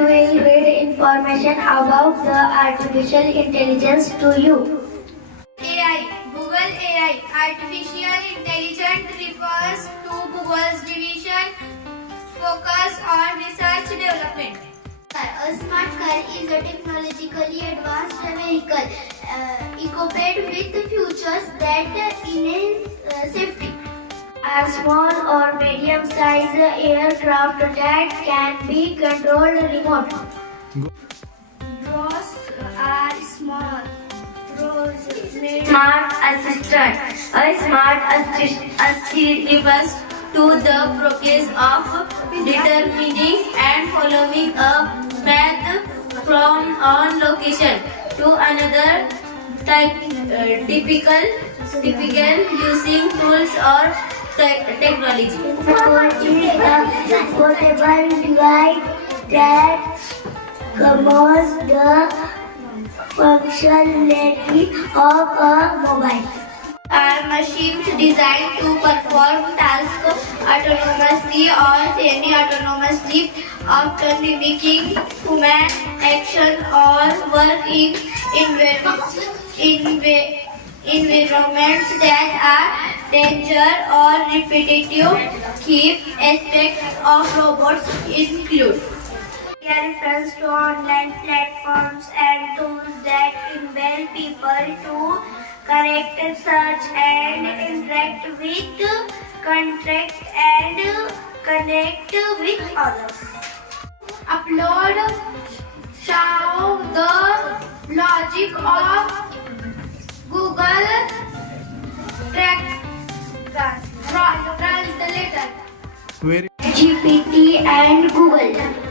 will read information about the artificial intelligence to you. AI. Google AI. Artificial intelligence refers to Google's division focus on research development. A smart car is a technologically advanced vehicle equipped with features that enhance safety. A small or medium-sized aircraft that can be controlled remotely. Drones are small. Drones made Smart assistant. A smart assistant refers to the process of determining and following a path from one location to another, typical using tools or technology. phone is a portable device that combines the functionality of a mobile. Are machines designed to perform tasks autonomously or semi-autonomously, often mimicking human action or work in environments that are dangerous or repetitive. Key aspects of robots include reference to online platforms and tools that enable people to correct, search and interact with, contract and connect with others. Upload show the logic of Google Translator. GPT and Google.